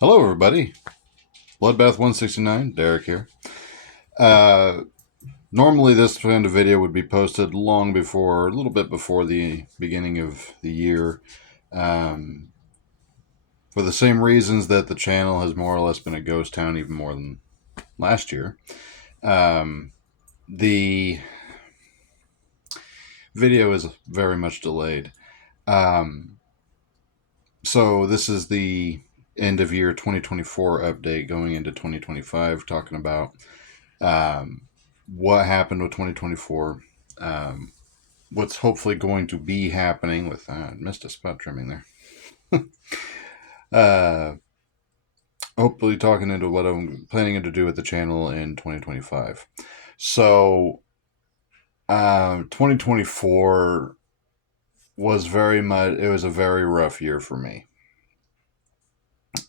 Hello, everybody. Bloodbath 169, Derek here. Uh, Normally, this kind of video would be posted long before, a little bit before the beginning of the year, um, for the same reasons that the channel has more or less been a ghost town, even more than last year. Um, the video is very much delayed. Um, so, this is the end of year 2024 update going into 2025, talking about um, what happened with 2024, um, what's hopefully going to be happening with missed a spot trimming there. uh, Hopefully, talking into what I'm planning to do with the channel in 2025. So, 2024 was very much, it was a very rough year for me.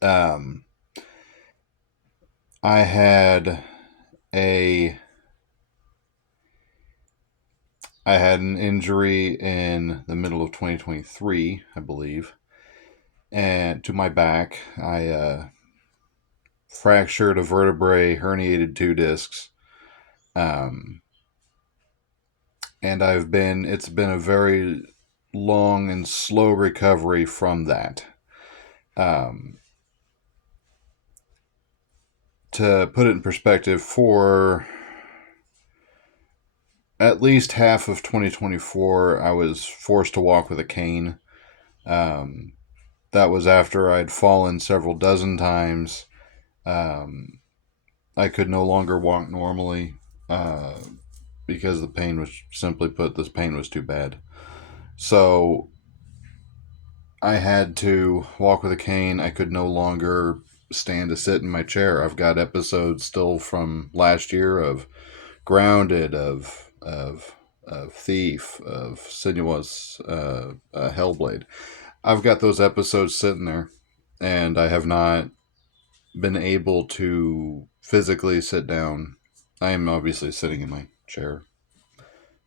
Um, I had a I had an injury in the middle of 2023, I believe, and to my back. I fractured a vertebrae, herniated two discs, um, and it's been a very long and slow recovery from that. Um, to put it in perspective, for at least half of 2024, I was forced to walk with a cane. Um, that was after I'd fallen several dozen times. Um, I could no longer walk normally because the pain was, simply put, this pain was too bad. So I had to walk with a cane. I could no longer stand to sit in my chair. I've got episodes still from last year of Grounded, of Thief, of Sinuous, Hellblade. I've got those episodes sitting there, and I have not been able to physically sit down. I am obviously sitting in my chair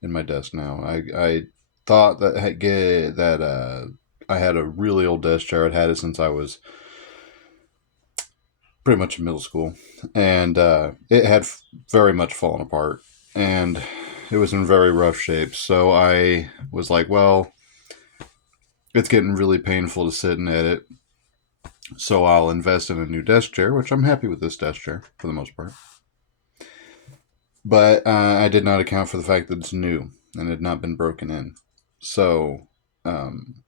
in my desk now. I thought that I had a really old desk chair. I'd had it since I was pretty much in middle school, and it had very much fallen apart, and it was in very rough shape. So I was like, well, it's getting really painful to sit and edit. So I'll invest in a new desk chair, which I'm happy with this desk chair for the most part. But I did not account for the fact that it's new and had not been broken in. So um,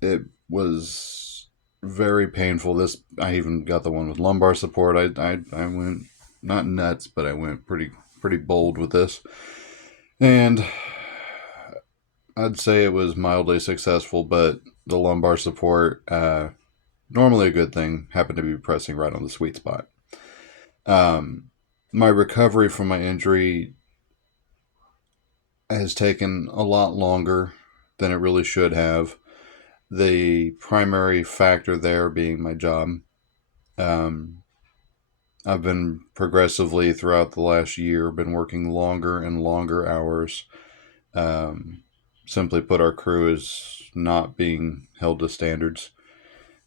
it was very painful. This I even got the one with lumbar support. I went not nuts, but I went pretty bold with this, and I'd say it was mildly successful. But the lumbar support, normally a good thing, happened to be pressing right on the sweet spot. Um, my recovery from my injury has taken a lot longer than it really should have. The primary factor there being my job. Um, I've been progressively throughout the last year been working longer and longer hours. Um, Simply put, our crew is not being held to standards,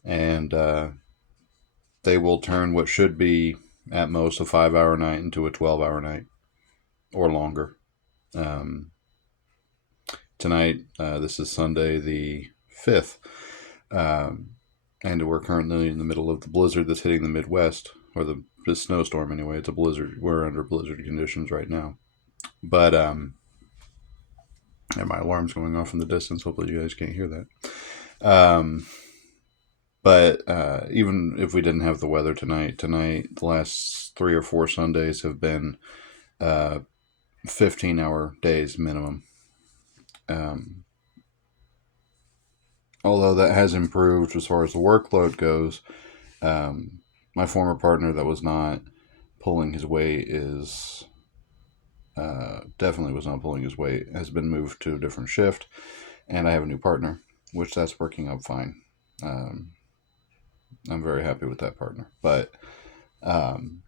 and they will turn what should be at most a 5 hour night into a 12 hour night or longer. Um, Tonight, this is Sunday the 5th. Um, and we're currently in the middle of the blizzard that's hitting the Midwest, or the snowstorm anyway. It's a blizzard. We're under blizzard conditions right now. But and my alarm's going off in the distance. Hopefully, you guys can't hear that. But even if we didn't have the weather tonight, the last 3 or 4 Sundays have been 15-hour days minimum. Um, Although that has improved as far as the workload goes, my former partner that was not pulling his weight is definitely was not pulling his weight, has been moved to a different shift, and I have a new partner, which that's working out fine. Um, I'm very happy with that partner, but um,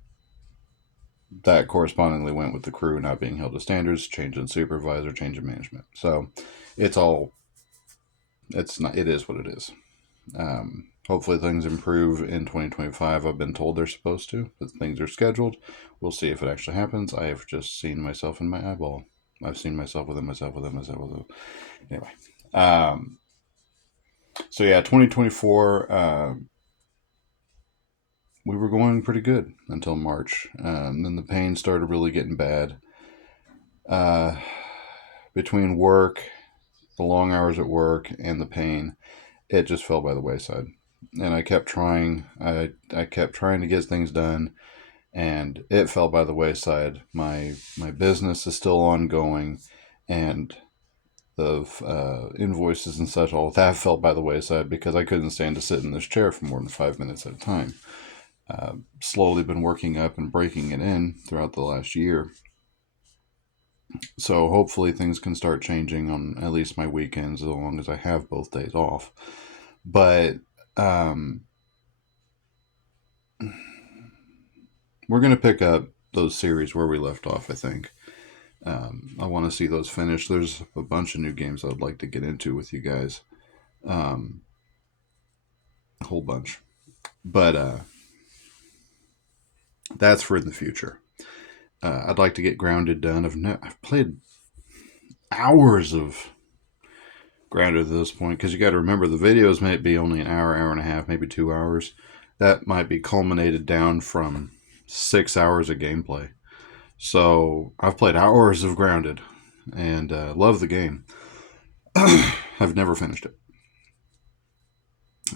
that correspondingly went with the crew not being held to standards, change in supervisor, change in management. So it's all, it's not, it is what it is. Hopefully things improve in 2025. I've been told they're supposed to, but things are scheduled. We'll see if it actually happens. I have just seen myself in my eyeball. I've seen myself within myself within myself within. Anyway, um, so yeah, 2024. We were going pretty good until March. Then the pain started really getting bad. Uh, Between work, the long hours at work, and the pain, it just fell by the wayside. And I kept trying. I kept trying to get things done, and it fell by the wayside. My business is still ongoing, and the invoices and such, all that fell by the wayside because I couldn't stand to sit in this chair for more than 5 minutes at a time. Slowly been working up and breaking it in throughout the last year. So hopefully things can start changing on at least my weekends as long as I have both days off. But um, we're going to pick up those series where we left off, I think. I want to see those finish. There's a bunch of new games I'd like to get into with you guys. Um, a whole bunch. But that's for in the future. I'd like to get Grounded done. I've played hours of Grounded at this point because you got to remember the videos might be only an hour, hour and a half, maybe 2 hours. That might be culminated down from 6 hours of gameplay. So I've played hours of Grounded and love the game. I've never finished it.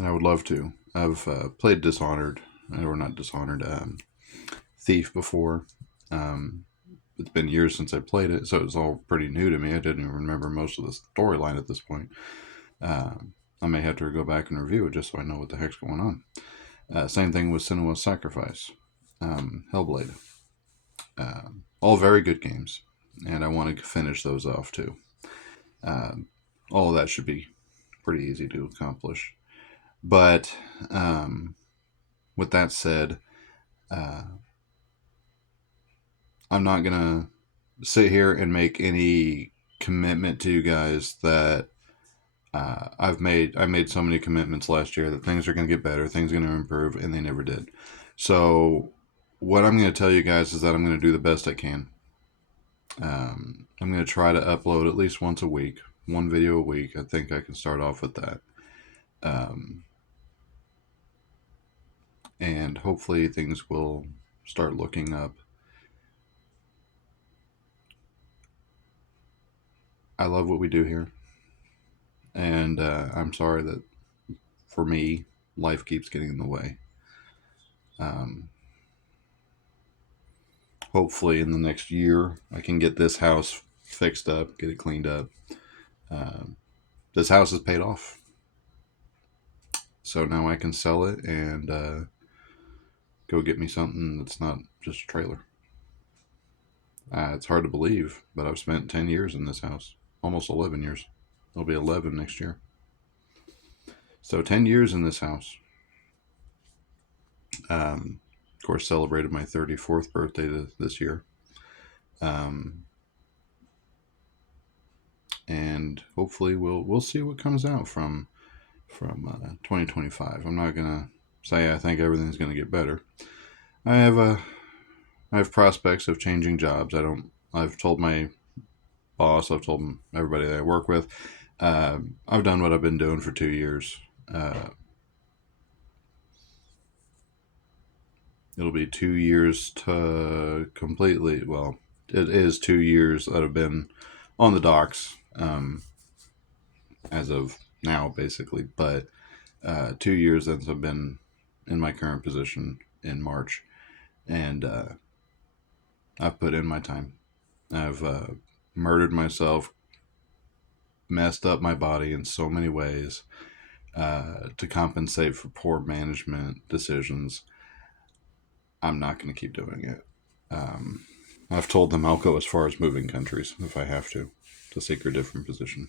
I would love to. I've played Dishonored, or not Dishonored, Thief before. Um, it's been years since I played it, so it's all pretty new to me. I didn't even remember most of the storyline at this point. I may have to go back and review it just so I know what the heck's going on. Same thing with Senua's Sacrifice, Hellblade. All very good games, and I want to finish those off too. All of that should be pretty easy to accomplish. But with that said, uh, I'm not gonna sit here and make any commitment to you guys that I made so many commitments last year that things are going to get better, things are going to improve, and they never did. So, what I'm going to tell you guys is that I'm going to do the best I can. I'm going to try to upload at least once a week, one video a week. I think I can start off with that. Um, and hopefully things will start looking up. I love what we do here. And I'm sorry that for me, life keeps getting in the way. Um, Hopefully, in the next year, I can get this house fixed up, get it cleaned up. Um, this house is paid off. So now I can sell it and go get me something that's not just a trailer. It's hard to believe, but I've spent 10 years in this house, almost 11 years. It'll be 11 next year. So 10 years in this house. Of course, celebrated my 34th birthday this year. And hopefully we'll see what comes out from 2025. I'm not gonna say I think everything's gonna get better. I have a I have prospects of changing jobs. I've told my boss. I've told everybody that I work with. I've done what I've been doing for 2 years. It'll be 2 years to completely. Well, it is 2 years that have been on the docks as of now, basically. But 2 years since I've been in my current position in March, and I've put in my time. I've murdered myself, messed up my body in so many ways to compensate for poor management decisions. I'm not going to keep doing it. I've told them I'll go as far as moving countries if I have to seek a different position.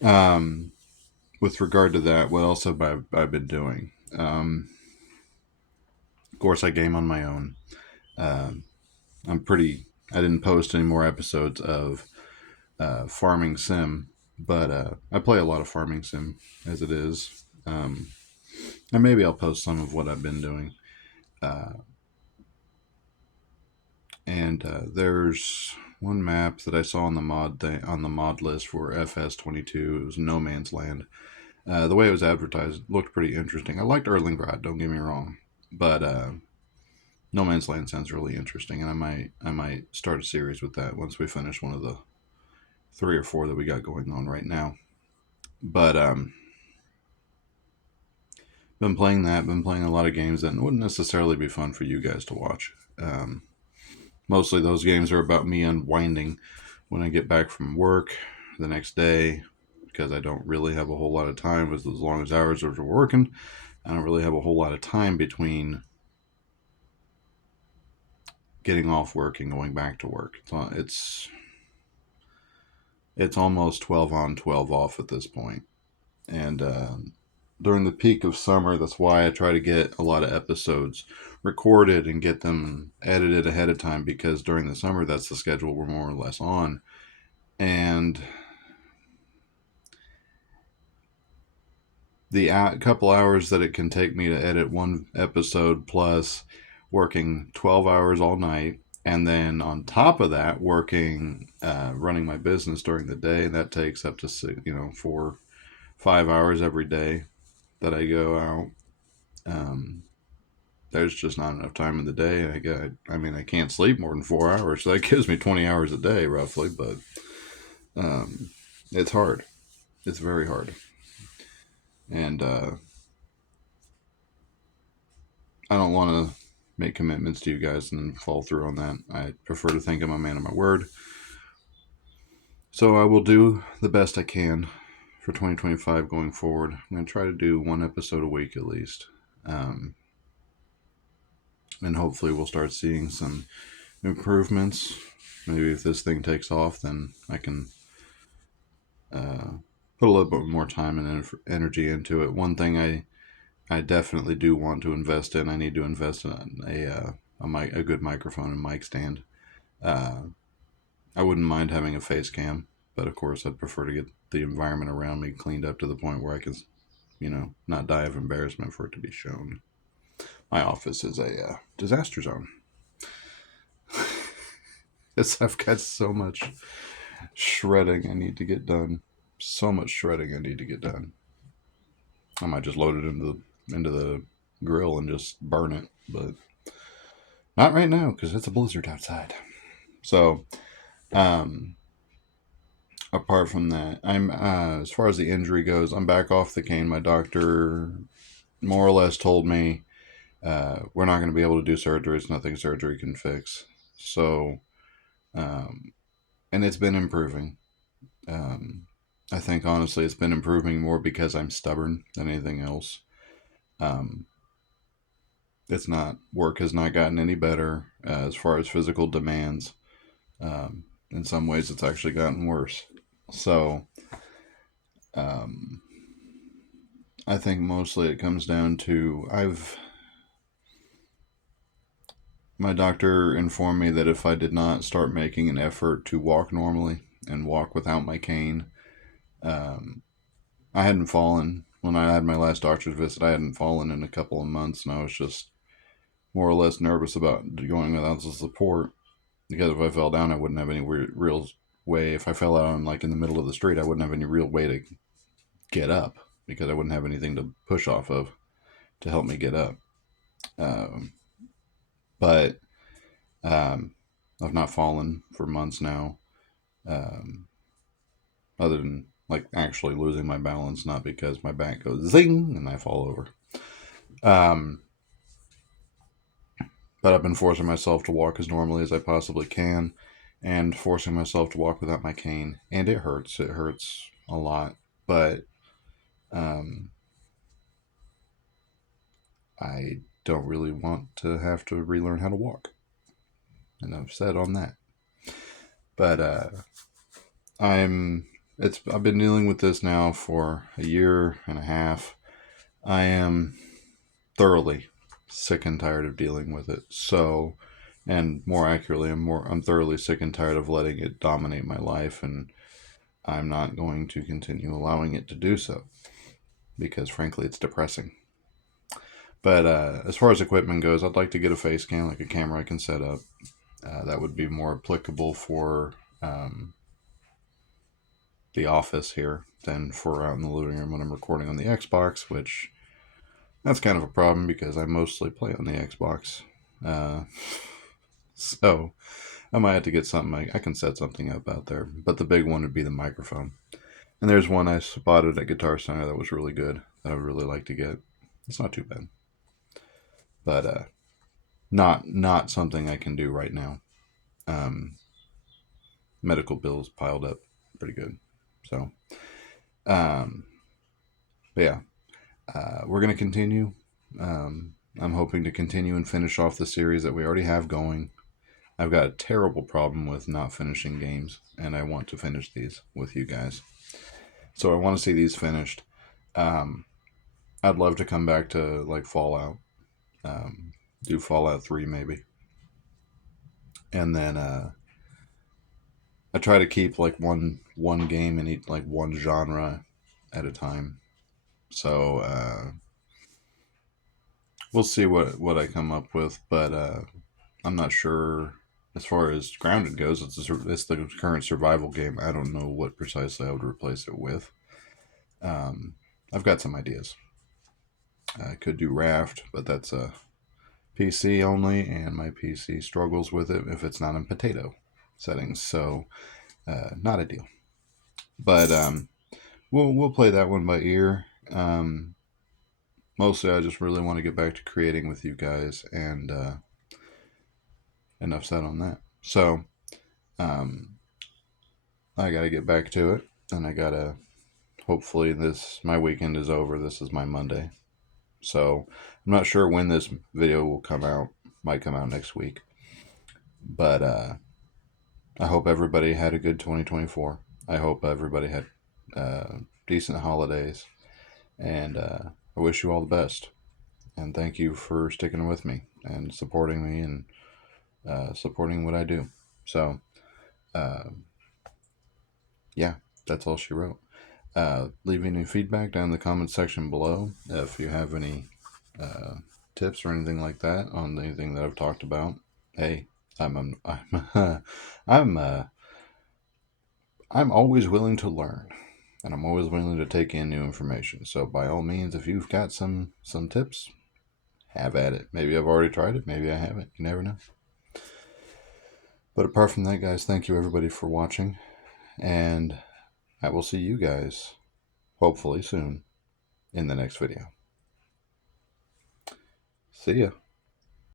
With regard to that, what else have I been doing? Of course, I game on my own. I'm pretty. I didn't post any more episodes of Farming Sim, but I play a lot of Farming Sim as it is. And maybe I'll post some of what I've been doing. Uh, and there's one map that I saw on the mod list for FS22. It was No Man's Land. The way it was advertised looked pretty interesting. I liked Erlingrad, don't get me wrong, but No Man's Land sounds really interesting, and I might start a series with that once we finish one of the 3 or 4 that we got going on right now. But been playing that. Been playing a lot of games that wouldn't necessarily be fun for you guys to watch. Mostly those games are about me unwinding when I get back from work the next day, because I don't really have a whole lot of time. As long as hours are working, I don't really have a whole lot of time between getting off work and going back to work. It's almost 12 on, 12 off at this point. And during the peak of summer, that's why I try to get a lot of episodes recorded and get them edited ahead of time, because during the summer, that's the schedule we're more or less on. And the couple hours that it can take me to edit one episode, plus working 12 hours all night, and then on top of that working running my business during the day, that takes up to 4-5 hours every day that I go out. There's just not enough time in the day. I can't sleep more than 4 hours, so that gives me 20 hours a day roughly, but it's hard. It's very hard. And I don't want to make commitments to you guys and then fall through on that. I prefer to think I'm a man of my word. So I will do the best I can for 2025 going forward. I'm going to try to do one episode a week at least. And hopefully we'll start seeing some improvements. Maybe if this thing takes off, then I can put a little bit more time and energy into it. One thing I definitely do want to invest in. I need to invest in a good microphone and mic stand. I wouldn't mind having a face cam, but of course I'd prefer to get the environment around me cleaned up to the point where I can, not die of embarrassment for it to be shown. My office is a disaster zone. I've got so much shredding I need to get done. So much shredding I need to get done. I might just load it into the grill and just burn it, but not right now because it's a blizzard outside. So, apart from that, I'm as far as the injury goes, I'm back off the cane. My doctor more or less told me we're not going to be able to do surgery. It's nothing surgery can fix. So, and it's been improving. I think honestly, it's been improving more because I'm stubborn than anything else. It's not Work has not gotten any better as far as physical demands. In some ways, it's actually gotten worse. So, I think mostly it comes down to my doctor informed me that if I did not start making an effort to walk normally and walk without my cane, I hadn't fallen when I had my last doctor's visit. I hadn't fallen in a couple of months, and I was just more or less nervous about going without the support, because if I fell down, I wouldn't have any real way. If I fell out like in the middle of the street, I wouldn't have any real way to get up, because I wouldn't have anything to push off of to help me get up. But I've not fallen for months now, other than like actually losing my balance, not because my back goes zing and I fall over. But I've been forcing myself to walk as normally as I possibly can, and forcing myself to walk without my cane, and it hurts. It hurts a lot, but I don't really want to have to relearn how to walk. And I've said on that. But I've been dealing with this now for a year and a half. I am thoroughly sick and tired of dealing with it. So, and more accurately, I'm thoroughly sick and tired of letting it dominate my life, and I'm not going to continue allowing it to do so, because frankly it's depressing. But as far as equipment goes, I'd like to get a face cam, like a camera I can set up. That would be more applicable for the office here than for out in the living room when I'm recording on the Xbox, which that's kind of a problem because I mostly play on the Xbox. Uh, so I might have to get something. I can set something up out there. But the big one would be the microphone. And there's one I spotted at Guitar Center that was really good that I would really like to get. It's not too bad. But not something I can do right now. Medical bills piled up pretty good. So, um, but yeah, we're going to continue. I'm hoping to continue and finish off the series that we already have going. I've got a terrible problem with not finishing games, and I want to finish these with you guys. So I want to see these finished. I'd love to come back to like Fallout, do Fallout 3 maybe, and then I try to keep like one game in each, like one genre at a time. So we'll see what I come up with, but I'm not sure as far as Grounded goes. It's the current survival game. I don't know what precisely I would replace it with. I've got some ideas. I could do Raft, but that's a PC only, and my PC struggles with it if it's not in potato settings. So not ideal. But we'll play that one by ear. Mostly, I just really want to get back to creating with you guys, and enough said on that. So, I got to get back to it, and I got to, hopefully, my weekend is over. This is my Monday. So, I'm not sure when this video will come out. Might come out next week. But, I hope everybody had a good 2024. I hope everybody had decent holidays, and I wish you all the best. And thank you for sticking with me and supporting me and supporting what I do. So, yeah, that's all she wrote. Leave any feedback down in the comment section below if you have any tips or anything like that on anything that I've talked about. Hey, I'm I'm always willing to learn, and I'm always willing to take in new information. So by all means, if you've got some tips, have at it. Maybe I've already tried it. Maybe I haven't. You never know. But apart from that, guys, thank you everybody for watching, and I will see you guys hopefully soon in the next video. See ya.